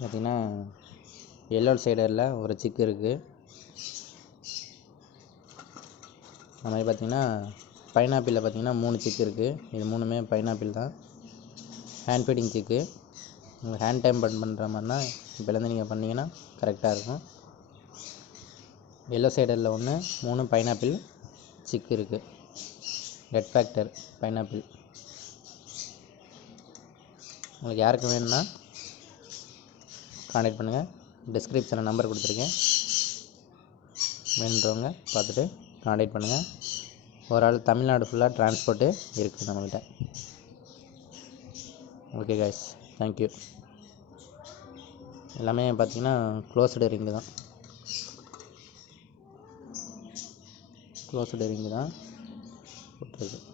பார்த்திங்கன்னா எல்லோ சைடரில் ஒரு சிக்கு இருக்குது. அது மாதிரி பார்த்திங்கன்னா பைனாப்பிளில் பார்த்திங்கன்னா 3 சிக்கு இருக்குது. இது 3மே பைனாப்பிள் தான். ஹேண்ட் ஃபீடிங் சிக்கு. உங்களுக்கு ஹேண்ட் டைம் பண்ணுற மாதிரினா இப்போலேருந்து நீங்கள் பண்ணிங்கன்னா கரெக்டாக இருக்கும். எல்லோ சைடரில் 1, 3 பைனாப்பிள் சிக்கு இருக்குது. Red factor pineapple. உங்களுக்கு யாருக்கு வேணும்னா கான்டாக்ட் பண்ணுங்கள். டிஸ்கிரிப்ஷனில் நம்பர் கொடுத்துருக்கேன். வேணுன்றவங்க பார்த்துட்டு கான்டாக்ட் பண்ணுங்கள். ஒரு ஆள் தமிழ்நாடு ஃபுல்லாக டிரான்ஸ்போர்ட்டு இருக்குது நம்மக்கிட்ட. Okay guys, thank you. எல்லாமே பார்த்திங்கன்னா க்ளோஸ்டு ரிங்கு தான். க்ளோஸ்டு ரிங்கு தான் போட்டிருக்கு.